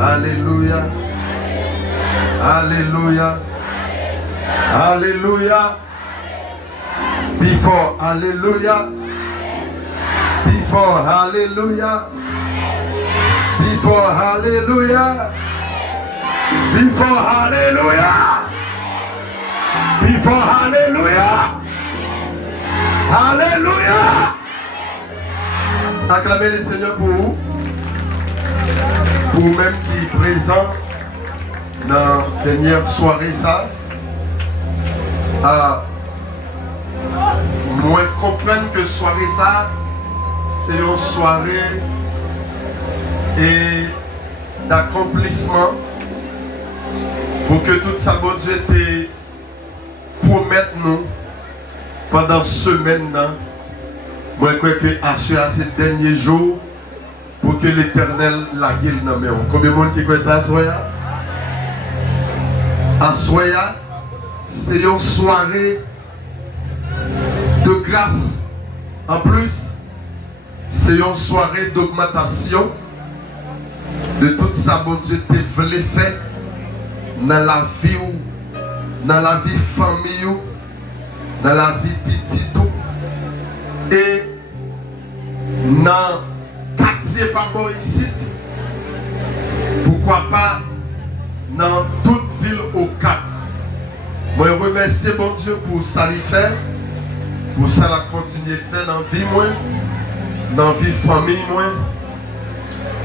Alléluia. Alléluia. Alléluia. Before, Alléluia. Before, Alléluia. Before, Alléluia. Before, Alléluia. Before, Alléluia. Alléluia. Acclamez le Seigneur pour vous. Pour vous-même qui est présent dans la dernière soirée, ça. Moi, comprendre que soirée, ça, c'est une soirée et d'accomplissement pour que tout ça, bon Dieu, te promette nous pendant semaine. Moi, je crois que assurer ces derniers jours pour que l'Éternel la guide dans mes mains. Combien de monde qui croit ça à Soya? À Soya, c'est une soirée de grâce. En plus, c'est une soirée d'augmentation de tout ça, bon Dieu, te voulait faire dans la vie, dans la vie famille, dans la vie petite et dans quartier par ici. Pourquoi pas dans toute ville au Cap. Moi, je remercie bon Dieu pour ça qu'il fait, pour ça la continuer à faire dans la vie, moi, dans la vie famille, moi.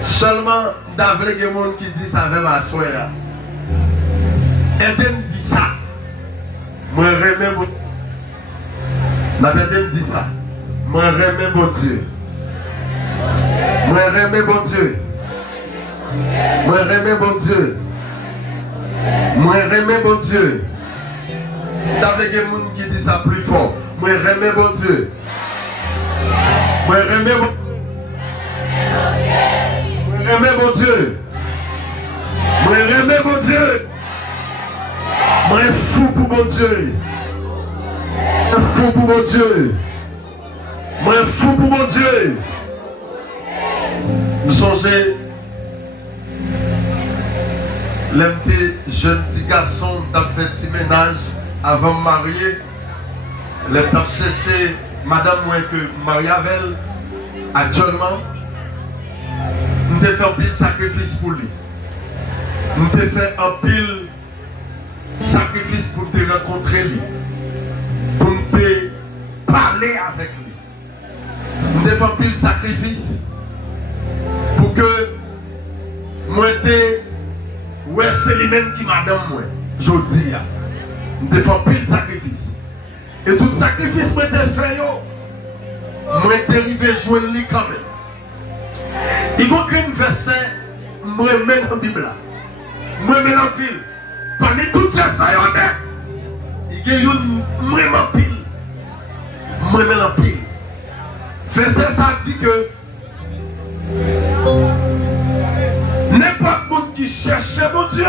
Seulement, d'avoir des gens qui disent ça avec ma soeur. Et me dit ça. Moi, je remets mon la vérité me dit ça. Moi, je remets mon Dieu. Moi, je remets mon Dieu. Moi, je remets mon Dieu. Moi, je remets mon Dieu. D'avoir des gens qui disent ça plus fort. Moi, je remets mon Dieu. Moi, je remets mon Dieu. Moi, mon Dieu. Moi, remets mon Dieu. Moi, fou pour mon Dieu. Moi, fou pour mon Dieu. Moi, fou pour mon Dieu. Vous songez, les jeunes petits garçons qui ont fait petit ménage avant de marier, les ont cherché madame moi que marie avec elle actuellement. Nous avons fait un pile sacrifice pour lui. Nous avons fait un pile sacrifice pour te rencontrer lui. Pour te parler avec lui. Nous avons fait un pile sacrifice pour que moi te ouais c'est lui-même qui madame moi. Je dis là. Nous avons fait un pile sacrifice. Et tout sacrifice moi te fait yo. Moi te arrivé joindre lui quand même. Il y a un verset, moi je mets dans la Bible. Moi je mets dans la pile. Parmi toutes les ça, il y a une moi je pile. Moi je mets dans la pile. Verset ça dit que n'importe qui cherche mon Dieu,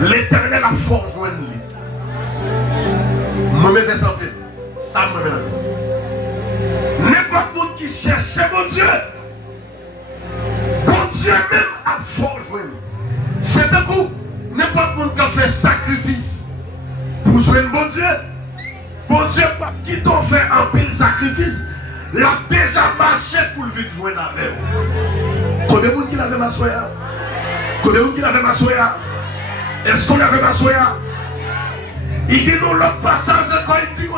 l'Éternel a fort joindre lui. Moi je mets ça en pile. Ça me met dans la pile. N'importe qui cherche mon Dieu même a fort joué. C'est un coup, n'importe qui a fait sacrifice pour jouer bon Dieu. Bon Dieu, qui t'ont fait un pile sacrifice, il a déjà marché pour le vite jouer la même. Combien de monde qui l'avait ma soya? Combien de monde qui l'avait ma soya? Est-ce qu'on avait ma soya? Il dit nous l'autre passage quand il dit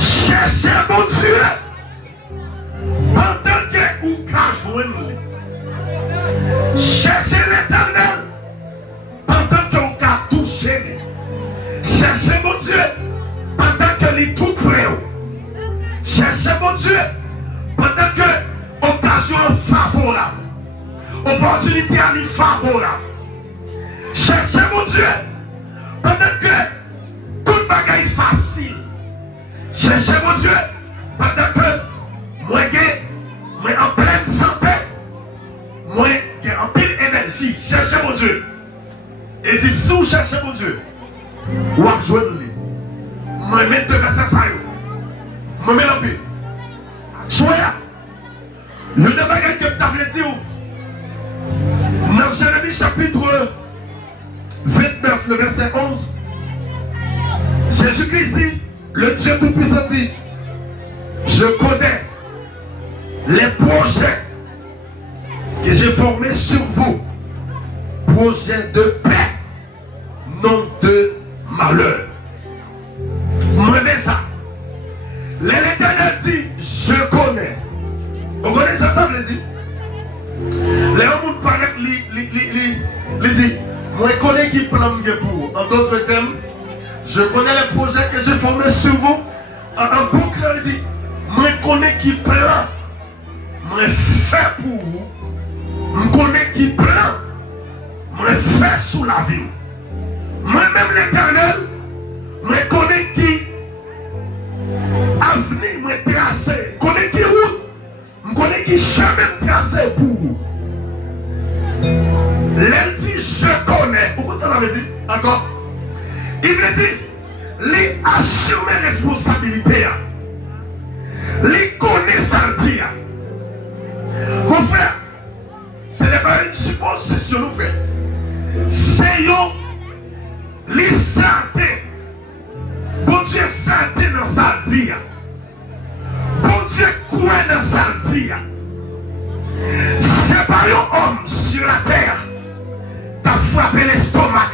cherchez mon Dieu pendant que vous cachez. Cherchez l'Éternel pendant que vous touchez. Cherchez mon Dieu pendant que les tout près. Cherchez mon Dieu pendant que occasion favorable. Opportunité est favorable. Cherchez mon Dieu pendant que tout bagaille facile. Cherchez mon Dieu pendant que moi en pleine santé, moi en pleine énergie. Cherchez mon Dieu. Et dit si vous cherchez mon Dieu, vous avez joué de lui. Moi mettre de verset ça. Moi mets la paix. Soyez. Le débat que tu as dit, dans Jérémie chapitre 29, le verset 11, Jésus-Christ dit, le Dieu Tout-Puissant dit, je connais les projets que j'ai formés sur vous, projets de paix, non de malheur. Moi, ça. L'Éternel dit, je connais. Vous connaissez ça, ça veut dire? Les gens paraissent, ils disent, moi je connais qui plan pour vous. En d'autres termes, je connais les projets que j'ai formés sur vous. En boucle, il dit, moi je connais qui plan. Moi fait pour vous. Je connais qui plan. Moi fait sous la vie. Moi-même l'Éternel, moi je connais qui avenir, moi tracé. Je connais qui route. Je connais qui chemin tracé pour vous. L'elle dit je connais. Pourquoi ça veut dire? Encore? Il veut dire, les assumer responsabilité. Les connaissances. Mon frère, ce n'est pas une supposition, mon frère. C'est les santé. Bon Dieu santé dans sa vie. Bon Dieu croit dans sa vie. C'est pas un homme sur la terre qui a frappé l'estomac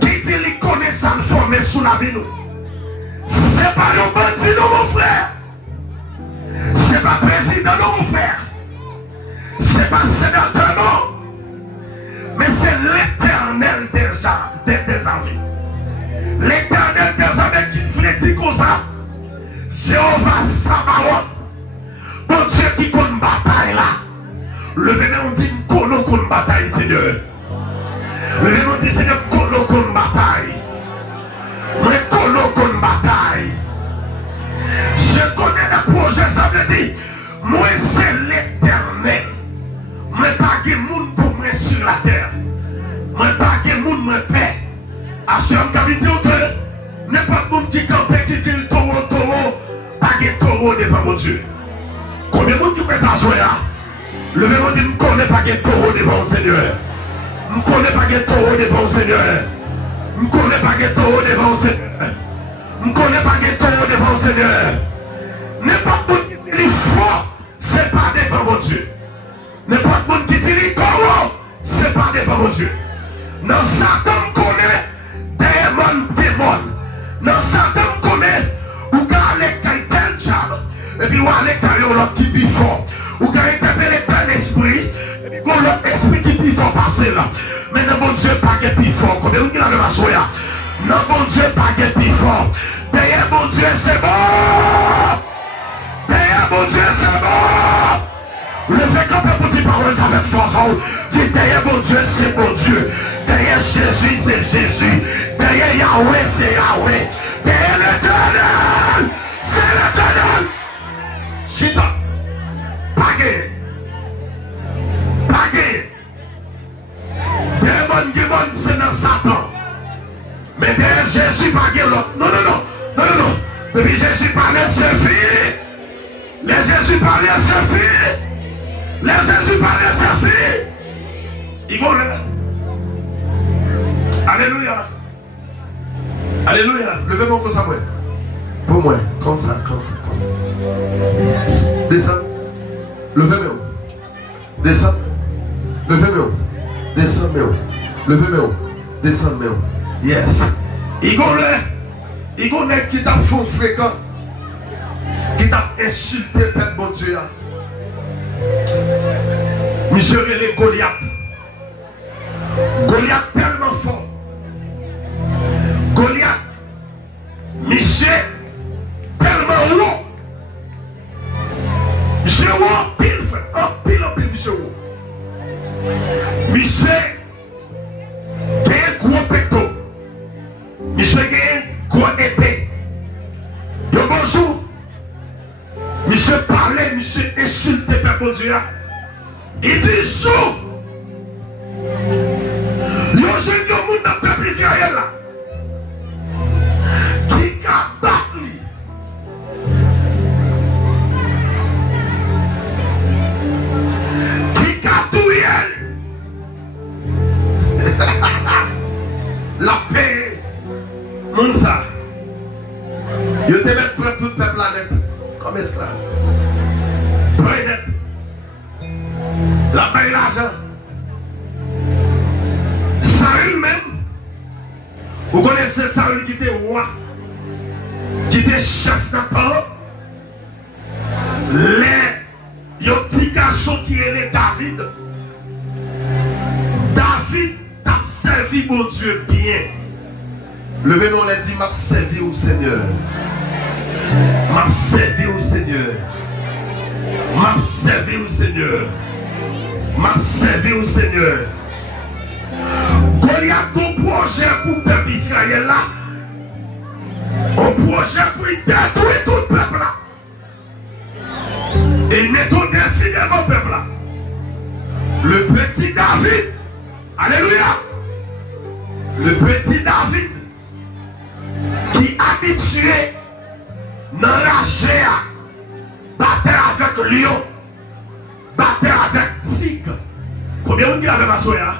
qui dit les connaissances formées sous la vie. C'est pas un bandit, non, mon frère. C'est pas président, non, mon frère. C'est pas sénateur, non. Mais c'est l'Éternel des armées. L'Éternel des armées qui voulait dire comme ça. Jéhovah Sabaoth. Bon Dieu qui compte une bataille là. Levez-nous, on dit qu'on a une bataille, Seigneur. Levez-nous, on dit Seigneur, qu'on a une bataille. Mais qu'on a une bataille. Je connais le projet, ça veut dire, moi c'est l'Éternel. Moi pas de monde pour moi sur la terre. Moi pas de monde moi paix. À ce moment qui dit que n'importe monde qui campe qui dit le taureau, pas de taureau devant mon Dieu. Combien de monde qui fait ça jouer là? Levez-moi dit, je ne connais pas de taureau devant le Seigneur. Je ne connais pas de taureau devant le Seigneur. Je ne connais pas de taureau devant le Seigneur. Je ne connais pas de taureau devant le Seigneur. N'importe monde qui dit il faut, c'est pas devant mon Dieu. N'importe monde qui dit il taureau, c'est pas devant mon Dieu. Dans Satan connaît démon. Dans Satan connaît où aller tel diable et puis où aller l'autre qui est fort. Où interpeller tel esprit et puis l'autre esprit qui est fort passer là. Mais dans mon Dieu pas de plus fort. Combien vous qui l'avez ma soya? Non mon Dieu pas de plus fort. Derrière mon Dieu c'est bon. Derrière mon Dieu c'est bon. Le fait qu'on peut dire paroles avec force. Dit derrière mon Dieu c'est mon Dieu. Derrière Jésus c'est Jésus. Derrière Yahweh c'est Yahweh. Derrière l'Éternel c'est l'Éternel. Chita. Pagé. Pagé. Démon c'est dans Satan. Mais derrière Jésus pagé l'autre. Non. Depuis Jésus parlait servi. Les Jésus parlait servi. Les Jésus parlait servi. Ils vont là. Alléluia. Alléluia. Levez-moi comme ça, moi. Pour moi. Comme ça. Descends. Levez-moi. Descends. Levez-moi. Descends-moi. Levez-moi. Descends-moi. Yes. Ils vont là. Ils vont là qui t'a fait fréquent. Qui t'a insulté, Père bon Dieu. Monsieur les Goliath. Goliath tellement fort. Goliath, monsieur, tellement haut. Monsieur haut, pile, monsieur haut. Monsieur, qui est gros péto. Monsieur, qui est gros épée. Yo bonjour. Monsieur parlait, monsieur insulté par bon Dieu. Il dit chaud. Yo j'ai un monde dans le peuple Israël là. Qui a battu. Peut-être. La paye l'argent. Saül même. Vous connaissez Saül qui était roi, qui était chef d'État. Les petits garçons qui étaient David. David a servi mon Dieu bien. Levez-nous, on a dit, m'a servi au Seigneur. M'a servi au Seigneur. M'a servi au Seigneur. M'a servi au Seigneur. Goliath a un projet pour le peuple Israël là. Un projet pour détruire tout le peuple là. Et il met un défi devant le peuple là. Le petit David. Alléluia. Le petit David qui habitué dans la chair, battait avec lion, battait avec tigre. Combien on dit avec ma soeur?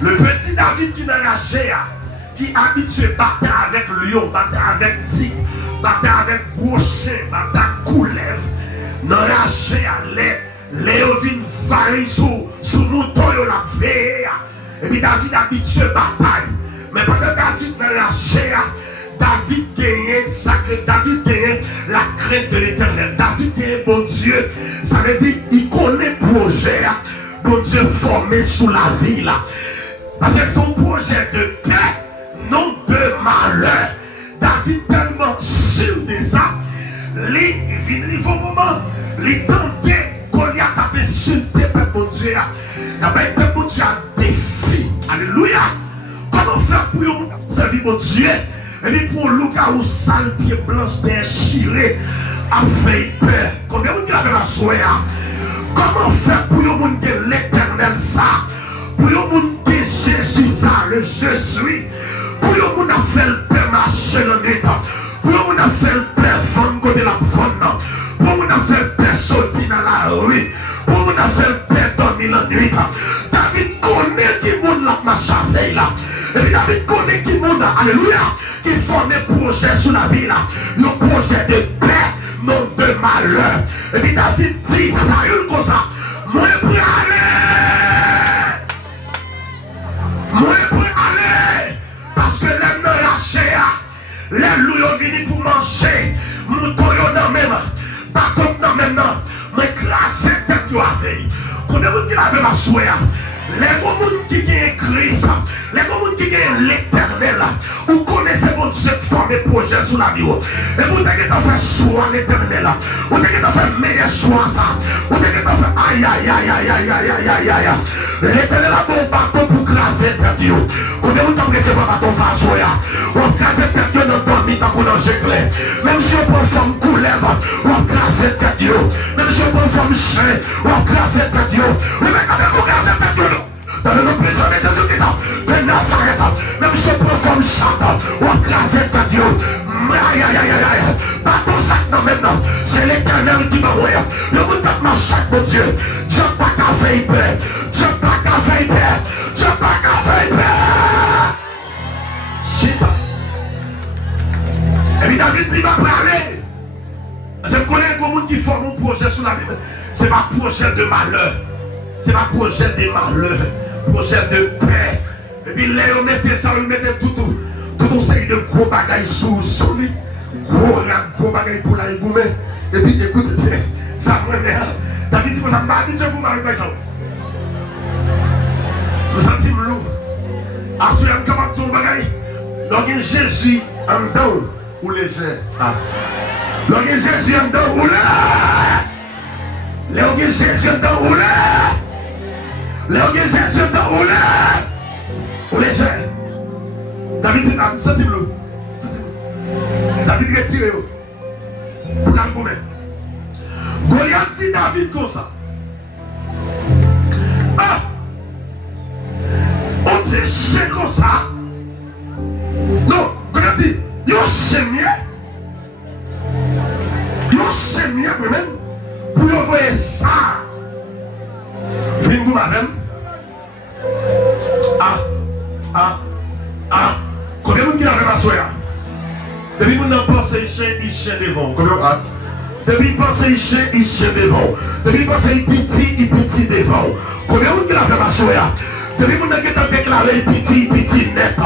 Le petit David qui dans la chair, qui habitué battait avec lion, battait avec tigre, battait avec gros chien, battait avec couleuvre. Dans la chair, les ovines varient sous mouton la veille. Et puis David habitué bataille. Mais pendant David dans la chair, David gagnait sacré, David gagnait la crainte de l'éternel. David gagnait bon Dieu. Ça veut dire qu'il connaît le projet, bon Dieu formé sous la vie là. Parce que son projet de paix, non de malheur. David tellement sûr de ça, il faut un moment, il tentait Goliath a insulté mon Dieu. Il a fait mon Dieu un défi. Alléluia. Comment faire pour servir mon Dieu? Et puis pour le gars où sale pied blanche déchiré a fait peur. Combien vous dites avec la soeur? Comment faire pour le monde de l'éternel ça? Pour le monde de Jésus ça, le je suis. Pour le monde a fait le père marcher dans les temps. Pour le monde a fait le père vendre côté la vente. Pour le monde a fait le père sortir dans la rue. Pour le monde a fait le père dormir la nuit. David connaît qui monde la marche à veille là. Et puis David connaît qui monde, alléluia, qui forme un projet sur la vie là. Le projet de paix, non de malheur. Et puis David dit, ça y est comme ça. Moi je peux aller. Moi je peux aller. Parce que les dans la chair, les loups viennent pour manger. Mouton yon nan même. Par contre nan même non. Mais classer tête yo avec. Combien vous dites avec ma soeur? Les gens qui gagnent Christ, les gens qui gagnent l'éternel, vous connaissez mon Dieu qui forme des projets sur la vie. Et vous avez fait choix l'éternel. Vous avez fait meilleur choix ça. Vous avez fait aïe aïe aïe aïe aïe aïe aïe aïe aïe. L'éternel a bon bâton pour craser tête. Combien vous avez recevoir bâton ça à soya? Vous craser tête dans le dormi dans le clair. Même si vous prenez forme couleuvre, vous craser tête. Même si vous prenez forme chien, vous craser tête. Mais quand vous crasez tête, dans le nom puissant de Jésus-Christ, de Nazareth, même si je forme chante, ou écraser ta Dieu, aïe aïe aïe aïe, pas ton sac non maintenant, c'est l'éternel qui m'a envoyé. Le monde m'a chaque mon Dieu, Dieu pas qu'à faire peur, Dieu pas qu'à faire peur, Dieu pas qu'à faire peur. Chita. Et puis David dit, va parler. Je connais un monde qui forme un projet sur la vie, c'est pas projet de malheur, c'est pas projet de malheur. Projet de paix. Et puis là, on mettait ça, on mettait tout une série de gros bagailles sous lui. Gros bagailles pour la égoumer. Et puis écoute bien, ça me remet. David dit, ça m'a dit, je vous m'arrive pas ça. Nous sentons lourd. Assurez un capable de son bagaille. Donc Jésus en dedans ou léger. Donc Jésus en dedans ou là. Donc Jésus en dedans ou là. L'organisation est enroulée. Pour les jeunes. David dit, sentez-le. David retire. Pour la gomme. Goliath dit David comme ça. Ah! On dit chien comme ça. Non, Goliath dit, yo chien mieux. Yo chien mieux moi-même. Pour y envoyer ça. Venez-vous madame. Combien vous dites avec ma soeur? Depuis que vous n'avez pas ces chiens, des chiens devant. Combien vous Depuis penser il chie devant. Depuis penser il petit devant. Combien de monde qui l'a fait ma soeur? Depuis que vous avez déclaré petit net.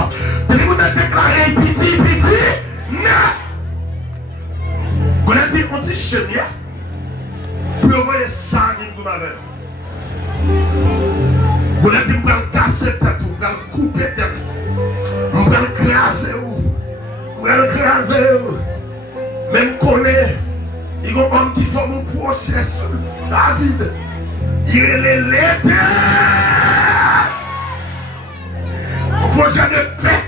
Depuis que vous avez déclaré petit net. Vous avez dit, on dit chenille. Pour envoyer ça, vous m'avez. Vous avez dit, vous allez casser tête, vous allez couper tête. Vous allez craser. Vous allez craser. Même qu'on est, il y a un homme qui forme un processus. David, il est l'éternel. Projet de paix,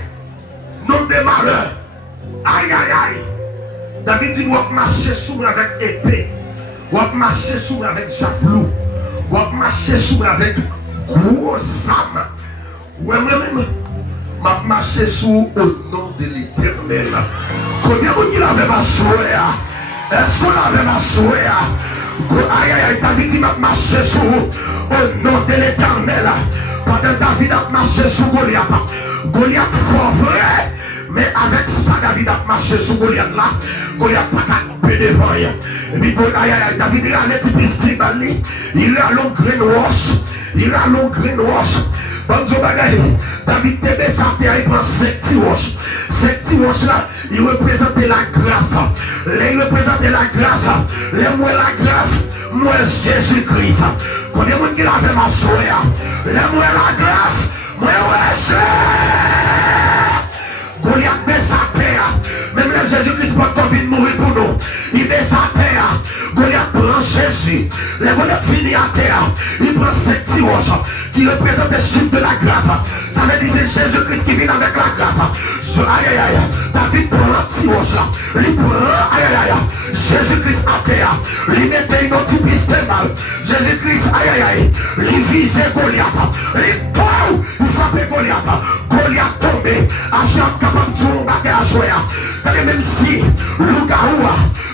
non de malheur. Aïe, aïe, aïe. David dit, on va marcher sous avec épée. On va marcher sous avec javelot. On va marcher sous avec gros âme. Ouais, moi-même, je vais marcher sous au nom de l'éternel. Combien de gens l'avaient ma soeur? Est-ce qu'on l'avait ma soeur? Aïe, aïe, aïe, David dit, je vais marcher sous au nom de l'éternel. Pendant David a marché sous Goliath. Goliath fort vrai. Mais avec ça, David a marché sous Goliath là. Goliath pas qu'à couper devant. Et puis David il a allé petit il a long greenwash. Il a long greenwash. Bon Dieu bagaille. David te met sa terre, il prend 5 petits roches. 5 petits roches là, il représente la grâce. Il représente la grâce. Les moi la grâce. Moi Jésus-Christ. Combien de monde qui l'a fait ma soeur? Les moi la grâce. Moi ouais. Goliath met sa terre. Même le Jésus-Christ pas envie de mourir pour nous. Il met sa terre. Goliath prend Jésus. Les Goliath finit à terre. Il prend 5 petits roches qui représentent le chiffre de la grâce. Ça veut dire c'est Jésus-Christ qui vient avec la grâce. Aïe aïe aïe. David prend un petit roche là. Il prend aïe aïe aïe. Jésus-Christ à terre. Il mettait une autre piste mal. Jésus-Christ aïe aïe aïe. Il visait Goliath. Il frappait Goliath. Goliath tombé. Achète capable de tout bagarre à jouer. Même si loup-garou,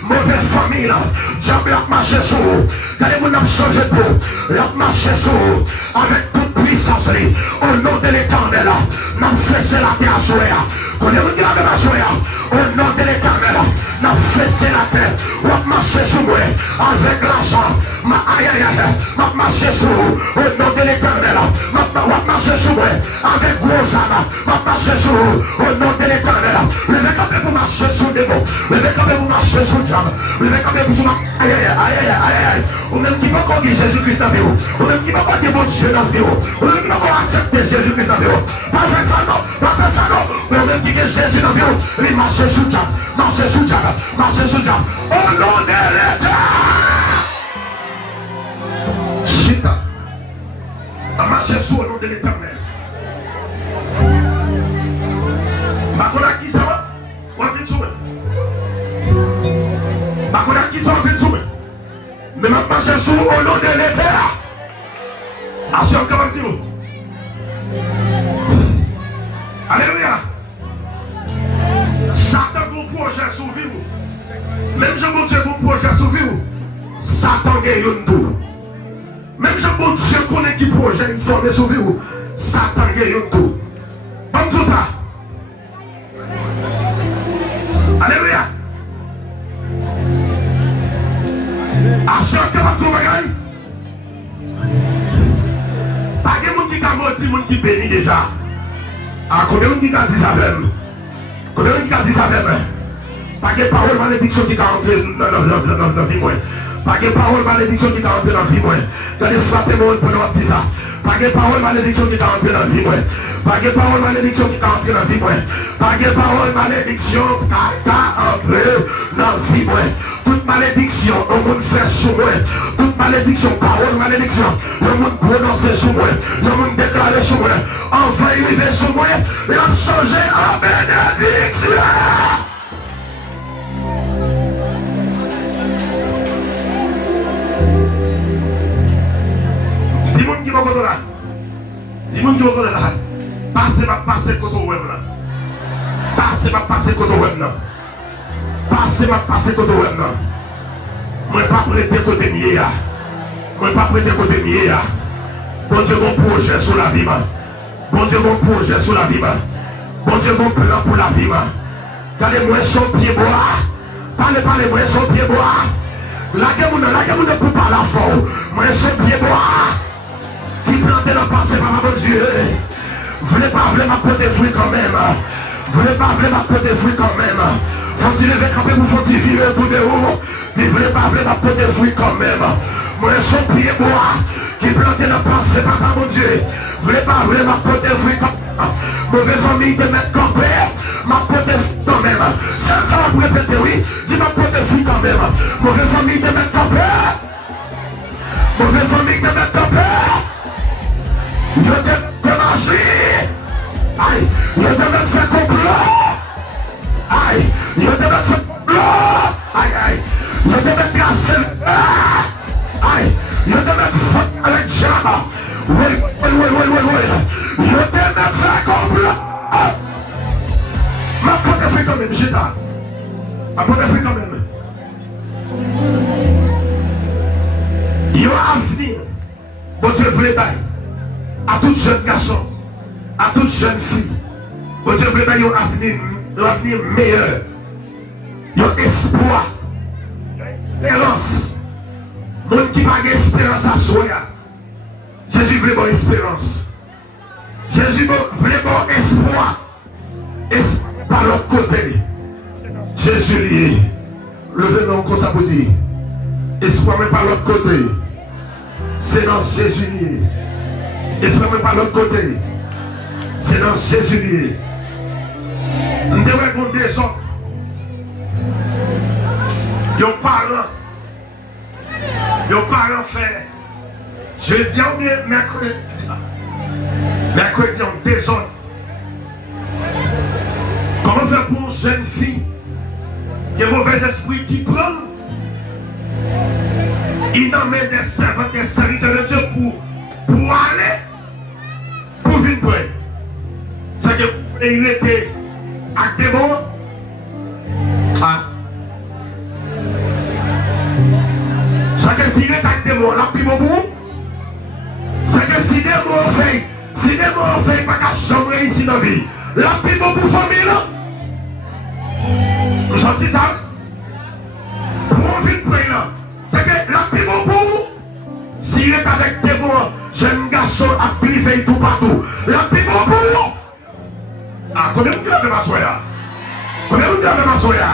mauvaise famille, diable a marché sur vous. Regardez, on a changé de peau. Il a marché sur vous avec toute puissance. Au nom de l'éternel, on a fait la terre à jouer. Quand on dit la terre à jouer, au nom de l'éternel, on a fait la terre. On a marché sur moi avec l'argent. Aïe aïe aïe, on a marché sur vous. Au nom de l'éternel, on a marché sur moi avec gros âme. On a marché sur vous. Au nom de l'éternel, levez quand même pour marcher sur le démon. Levez quand même pour marcher sur le diable. Levez quand même pour marcher. Aïe aïe aïe aïe aïe aïe. Ou même qui va encore dire Jésus-Christ dans vous. Ou même qui va encore dire mon Dieu dans vous. Ou même qui va encore accepter Jésus-Christ dans vous. Pas faire ça non. Pas faire ça non. Ou même qui dit Jésus dans vous. Il marche sur le diable. Marche sur le diable. Marche sur le diable. Au nom de l'État. Chita. A marcher sur le nom de l'Éternel. Par contre, qui ça va? On va venir sur moi. Par contre, qui ça va venir sur moi? Mais ma marche sur au nom de l'État. Assurez comment dire. Alléluia. Satan pour projet sur vous. Même je mon Dieu pour projet sur vous. Satan gagne tout. Même je mon Dieu connaît qui projet il forme sur vous. Satan gagne tout. Comme tout ça. Alléluia. Assurez comment tout bagaille. Pas de monde qui a menti, monde qui bénit déjà. Ah, combien de monde qui a dit ça même? Combien de monde qui a dit ça même? Pas de parole malédiction qui a entré dans la vie moi. Pas de parole malédiction qui a entré dans la vie moi. Quand il frappe mon pendant petit ça. Pas de parole malédiction qui a entré dans la vie moi. Pas de parole malédiction qui a entré dans la vie moi. Pas de parole malédiction qui a entré dans la vie moi. Toute malédiction, on monde fait sur moi. Toute malédiction, parole malédiction, on monde prononcer sur moi. On monde déclarer sur moi. Enfin, il est sur moi. Et on change en bénédiction. Dis-moi qui va côté là. Dis-moi qui va côté là. Passez côté web là. Passez côté web là. Passez côté web là. Moi pas prêter côté mieux là. Moi pas prêter côté mieux là. Bon Dieu mon projet sur la vie. Bon Dieu mon projet sur la vie. Bon Dieu mon plan pour la vie. Regardez-moi son pied bois. Parlez-moi son pied bois. La gueule pour pas la fort. Moi, je suis pied bois. Qui plantait la pensée par mon Dieu. Vous voulez pas ma porter fruit quand même. Vous voulez pas ma porter fruit quand même. Faut-il lever camper pour faut-il vivre autour de vous. Vous voulez pas ma porter fruit quand même. Moi, je suis pied bois. Qui plantait la pensée par mon Dieu. Vous voulez pas ma porter fruit quand même. Mauvaise famille de mettre camper. Ma porter fruit quand même. Ça va vous répéter, oui. Dis ma porter fruit quand même. Mauvaise famille de mettre camper. Mauvaise famille de mettre camper. Je te marcher. Aïe, je te mettre faire complot. Aïe, je te mettre faire complot. Aïe, aïe, je te mettre casser. Aïe, je te mettre avec Jama. Oui. Je te mettre faire complot. Ma porte fait quand même, Jeta. Ma porte fait quand même. Il y a un avenir. Bon Dieu voulait bailler. À tout jeune garçon, à toute jeune fille, bon Dieu veut donner un avenir meilleur, un espoir, une espérance. Monde qui n'a pas d'espérance à soi, Jésus veut bonne espérance. Jésus veut bon espoir. Espoir par l'autre côté. Jésus lié. Levez-nous comme ça pour dire. Espoir mais par l'autre côté. C'est dans Jésus lié. Et ce n'est pas l'autre côté. C'est dans Jésus. Nous devons regarder des autres. Nos parents fait. Jeudi ou bien mercredi. Mercredi, on désordre. Comment faire pour une jeune fille qui a un mauvais esprit qui prend? Il emmène des servants, des serviteurs de Dieu pour aller. Pour venir pour elle. C'est que il était à démon. Ah. C'est que s'il est à démon, la plus bon. C'est que si des mots fait pas qu'à chambre ici dans la vie. La plus bon pour famille là. Vous sentez ça? Pour venir pour elle là. C'est que la plus bon pour. S'il est avec des mots. Jeune garçon a privé tout partout. La plus bon pour. Ah, combien vous avez ma soya? Combien vous avez ma soya?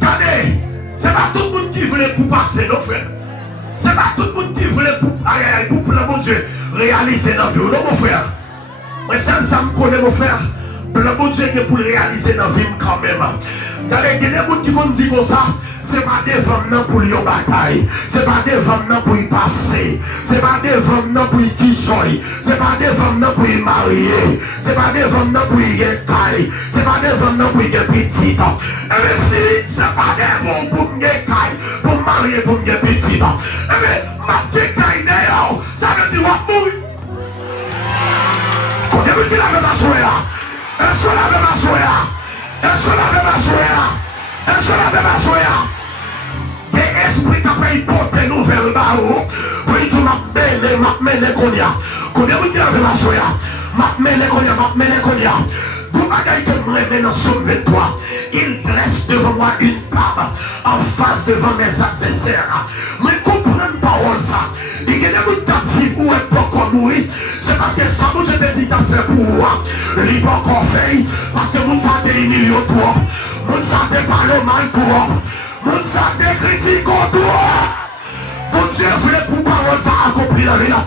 Regardez, c'est pas tout le monde qui voulait pour passer, nos frères. C'est pas tout le monde qui voulait pour le bon Dieu réaliser dans la vie, non, mon frère. Mais ça me connaît, mon frère. Le bon Dieu est pour réaliser dans la vie quand même. Regardez, il y a des gens qui disent comme ça. Ce n'est pas des femmes pour y bataille. Ce n'est pas des femmes pour y passer. Ce n'est pas des femmes pour y quichoyer. Ce n'est pas des femmes pour y marier. Ce n'est pas des femmes pour y caille. Ce n'est pas des femmes pour y petit. Mais si ce n'est pas des femmes pour y caille, pour marier, pour y petit. Mais ma caille d'ailleurs, ça veut dire quoi mourir. Quand vous dites la même chose, est-ce que la même chose? Est-ce que la même chose? Est-ce que la même chose? Des esprits qui ont porté nouvelle barreau. Oui, tu m'as mené qu'on y a. Combien vous dites la même chose? M'a mené qu'on y a. Pour bagaille que moi maintenant sur 23, il dresse devant moi une table en face devant mes adversaires. Mais comprends parole ça. Il y a des gens qui vivent ou est pas comme mourir. C'est parce que ça vous je te dis t'as fait pour moi. Il pas encore fait parce que vous savez humilié toi. Vous savez parler mal toi. Vous savez critiquer toi. Mon Dieu voulait pour parole ça accomplir la vie là.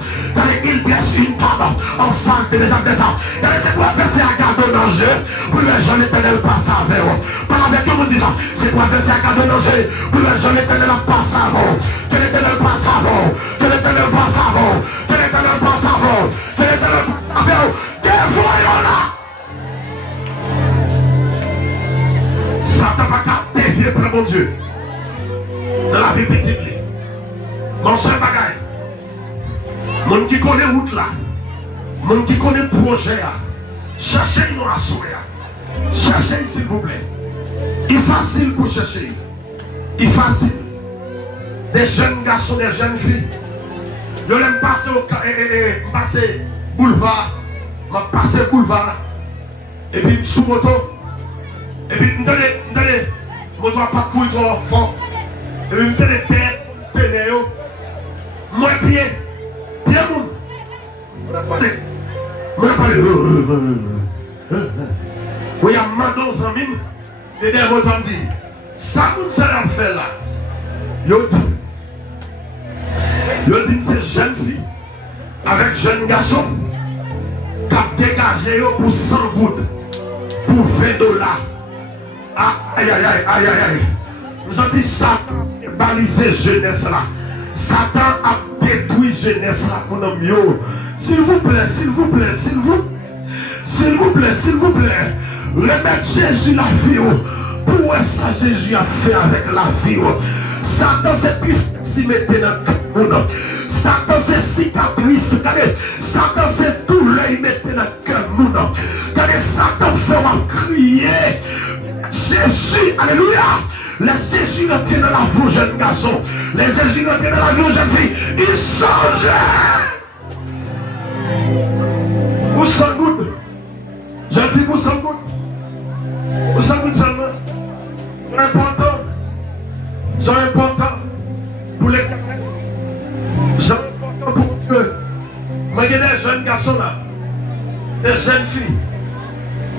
Il dresse une table en face de mes adversaires. C'est pour adverser à garde au danger. Pour les gens l'éternel passe avec vous. Par avec vous disant, c'est pour adverser à garde au danger. Pour les gens l'éternel passe avant. Que l'éternel passe avant. Que l'éternel passe avant. Que l'éternel passe avant. Que l'éternel passe avant. Que voyons là. Satan va pas dévier pour le bon Dieu. Dans la vie petite. Mon seul bagaille. Mon qui connaît route là. Mon qui connaît projet là. Cherchez-nous à sourire. Cherchez s'il vous plaît. Il est facile pour chercher. Il est facile. Des jeunes garçons, des jeunes filles. Je l'aime passer boulevard. Je passer boulevard. Et puis sous moto. Et puis me donner. Moto pas courir trop fort. Et puis, je me tête, pénéo. Moi, bien moun. On a parlé. Oui, il y a Madon Zamine. Et derrière moi, je me dis, ça, moun, ça l'a fait là. Yo dit, c'est jeune fille avec jeune garçon qui a dégagé pour 100 gouttes pour 20 dollars. Aïe, aïe, aïe, aïe, aïe. Nous avons dit Satan a balisé jeunesse là. Satan a détruit jeunesse là. Mon ami, s'il vous plaît, s'il vous plaît, s'il vous plaît, s'il vous plaît, remettre Jésus la vie. Pour ça Jésus a fait avec la vie. Satan c'est Christ qui mettait dans le monde. Satan c'est cicatrice. Satan c'est douleur il mettait dans le cœur de monde. Satan fait crier. Jésus, alléluia. Les Jésus entraient dans la vie jeune garçon. Les Jésus entraient dans la vie jeune fille. Ils changeaient. Pour 100 gouttes. Jeune fille pour 100 gouttes. Pour 100 gouttes seulement. C'est important. C'est important pour les camarades. C'est important pour Dieu. Moi, il y a des jeunes garçons là. Des jeunes filles.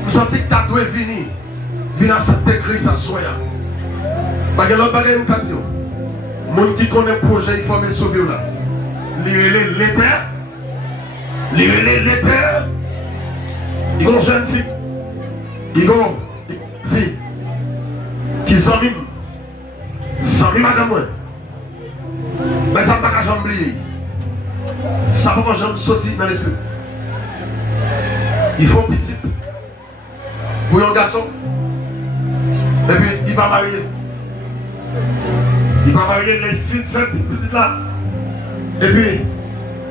Vous sentez que tu as dû venir. Venir à cette Christ à soi. Parce que l'autre bagage est cadio. Moun qui connaît le projet, il faut me sauver là. Lire les terres. Lire les terres. Il y a une jeune fille. Il y a une fille. Qui s'envime. S'envime madame moi. Mais ça ne va pas jamais oublier. Ça ne va pas jamais sortir dans l'esprit. Il faut petit. Pour un garçon. Et puis il va marier. Il va marier les filles petites là. Et puis,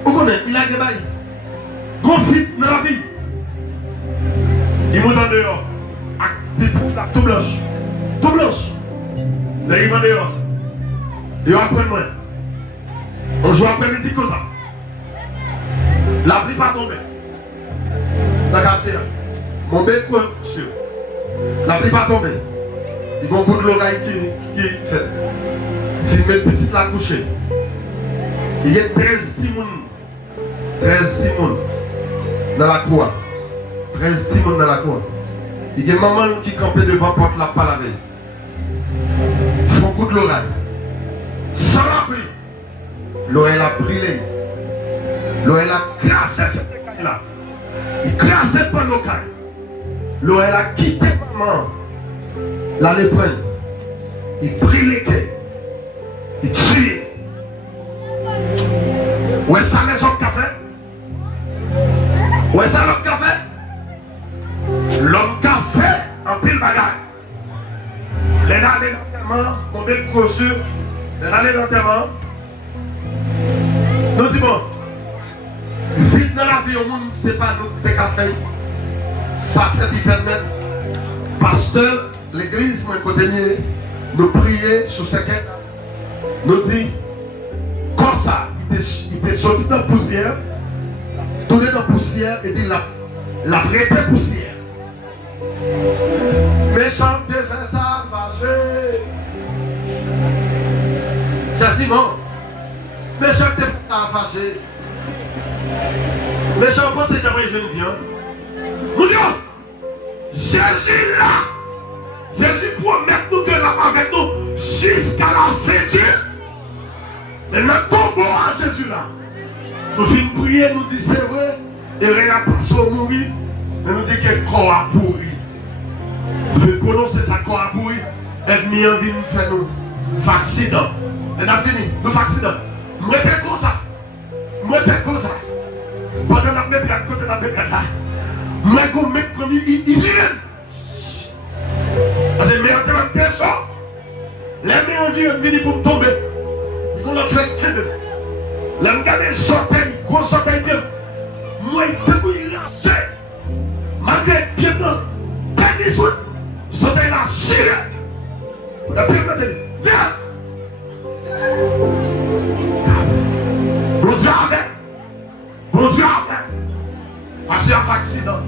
vous connaissez, il a des bails. Gros filles dans la vie. Il monte en dehors. Avec des petites là, tout blanche. Tout blanche. Là, il va dehors. Il va prendre moi. On joue après-midi comme ça. La pluie pas tombée. Dans le quartier. Mon bel coin, monsieur. La pluie pas tombée. Il y a beaucoup de l'oreille qui fait. Filmer le petit la coucher. Il y a 13 timons. 13 timons dans la cour. 13 timons dans la cour. Il y a maman qui campait devant la porte la pas laver. Ils font coup de l'oreille. Sans la pluie. L'oreille a brûlé. L'oreille a crassé cette là. Il crassait pas l'oreille. L'oreille a quitté maman. La l'épreuve. Il brûle les quais. Il tue. Où est ça les autres café? Où est ça l'autre café? L'homme café en pile bagaille. Les allées d'enterrement, tombé de coursure, les allées d'enterrement. Nous disons, vite dans la vie au monde, c'est pas nous des cafés. Ça fait différent. Pasteur, l'église, moi, côté nous prier sur ce qu'elle nous dit, comme ça, il était sorti dans la poussière, tourné dans la poussière, et puis la prêté poussière. Méchant, tu fais ça, fâché. C'est Simon. Méchant, tu fais ça, fâché. Méchant, pense que j'aimerais je viens. Mon Dieu, Jésus là. Jésus promet nous que là avec nous jusqu'à la fin Dieu. Et le tombeau à Jésus là. Nous finissons prier, nous disons c'est vrai. Et rien n'a pas mourir. Mais nous disons que le corps a pourri. Nous finissons prononcer ça, corps a pourri. Et nous avons envie de faire nous accident. Et nous avons fini, nous accident. Nous mettons comme ça. Nous mettons comme ça. Pendant que nous mettons à côté de la bête là. Nous mettons premier, il vient. Parce que les meilleurs termes de personne, les meilleurs viennent venir pour me tomber. Ils vont faire qu'un peu. Là, regardez les orteils, gros orteils bien. Moi, il te couille lancé. Malgré bien dans tennis, les orteils là, chiré. On a bien dans tennis. Tiens! Bonsoir, avec. Bonsoir, avec. Parce qu'il y a un accident.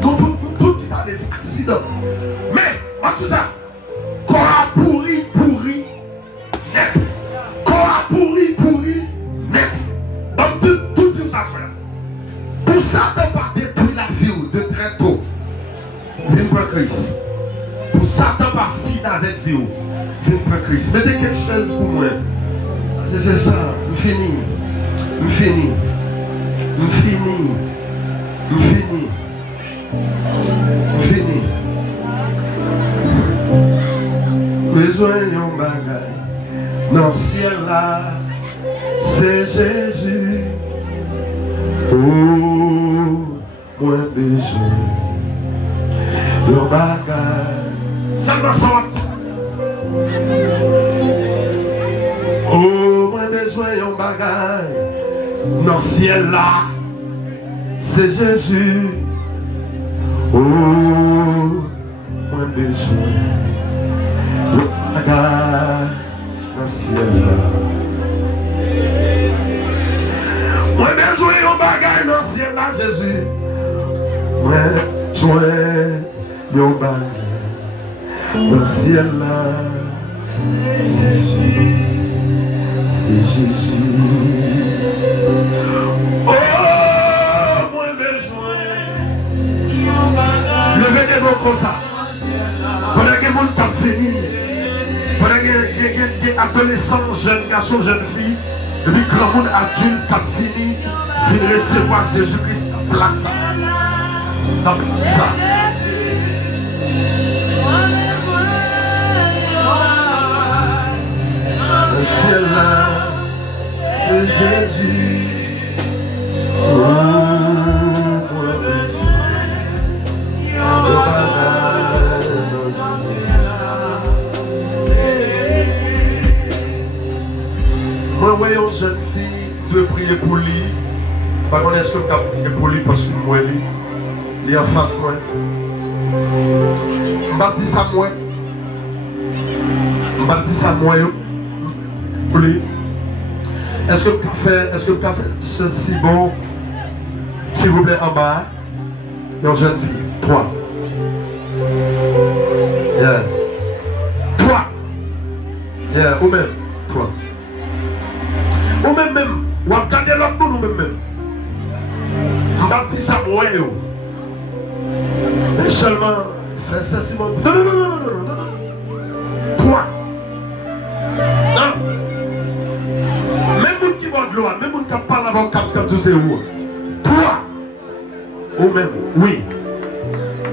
Tout qui a des accidents. Mais, en tout ça, qu'on a pourri, Christ. Pour Satan pas finir avec vous. Viens prendre Christ. Mettez quelque chose pour moi. C'est ça. Nous finissons. Nous finissons. Nous finissons. Nous finissons. Nous finissons. Besoin d'un bagage. Dans le ciel là, c'est Jésus. Oh, moi besoin d'un bagage. Seulement ça. Oh, moi besoin d'un bagage. Dans le ciel là, c'est Jésus. Oh, moi besoin d'un bagage. Dans le ciel là. Moi besoin d'un bagage dans le ciel là, Jésus. Moi besoin d'un bagage dans le ciel là. Jésus, c'est Jésus. Oh, moi besoin d'un bagage. Levez les mains comme ça. Pendant que le monde t'a fini. Pendant que les adolescents, jeunes garçons, jeunes filles, et puis grand monde adulte qui a fini, vient recevoir Jésus-Christ en place. Donc ça. Le ciel là, c'est Jésus. Oh, moi besoin de bagage dans le ciel là. Moi, voyons une jeune fille, tu veux prier pour lui. Par contre, est-ce que tu as prié pour lui parce que moi, lui, il est en face moi. Je vais dire ça moi. Je vais dire ça moi. Pour lui. Est-ce que tu as fait ceci bon? S'il vous plaît, en bas. Une jeune fille. Toi. Yeah. Toi. Yeah, ou même. Toi. Ou même, ou à garder l'autre nous même. On va dire ça moi. Mais seulement, fais ça si bon. Non. Toi. Non. Même monde qui va de l'eau, même monde qui parle avant cap tout c'est où. Toi. Ou même, oui.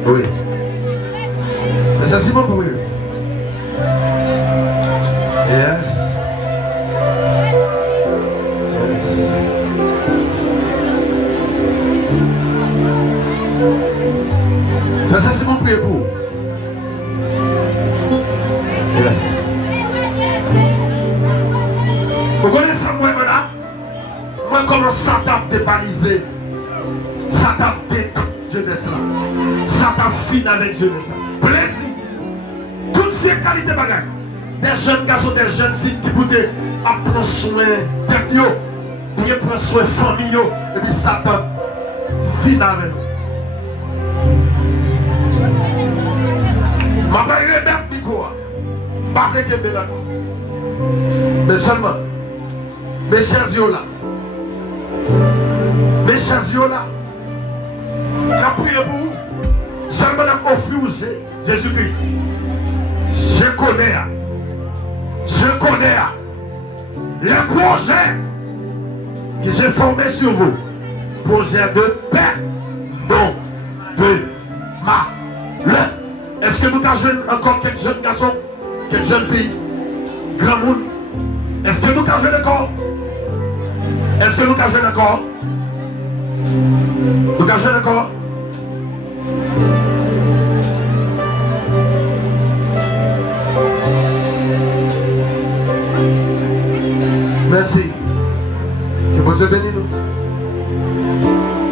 Oui. Mais ça c'est bon pour eux. Yes. Ça c'est mon prière pour. Yes. Vous connaissez ça moi là? Moi comment Satan débalisé. Satan détruit jeunesse là. Satan finit avec jeunesse là. Plaisir. Toutes ces qualités bagages. Des jeunes garçons, des jeunes filles qui pouvaient prendre soin tête yo, bien prendre soin famille yo, et puis Satan finit avec nous. Je ne vais pas remettre là. Mais seulement, mes chers yeux là, la prière pour vous, seulement la offrir Jésus-Christ. Je connais les projets que j'ai formés sur vous. Projet de paix, non de malheur. Est-ce que nous avons encore quelques jeunes garçons, quelques jeunes filles, grand monde? Est-ce que nous avons encore? Est-ce que nous avons encore? Nous avons encore? Merci. Que bon Dieu bénisse nous.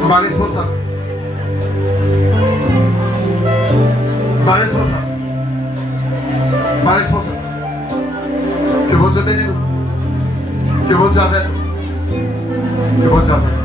On va responsable. Pas responsable. Que bon Dieu bénisse nous. Que bon Dieu avec nous. Que bon Dieu avec nous.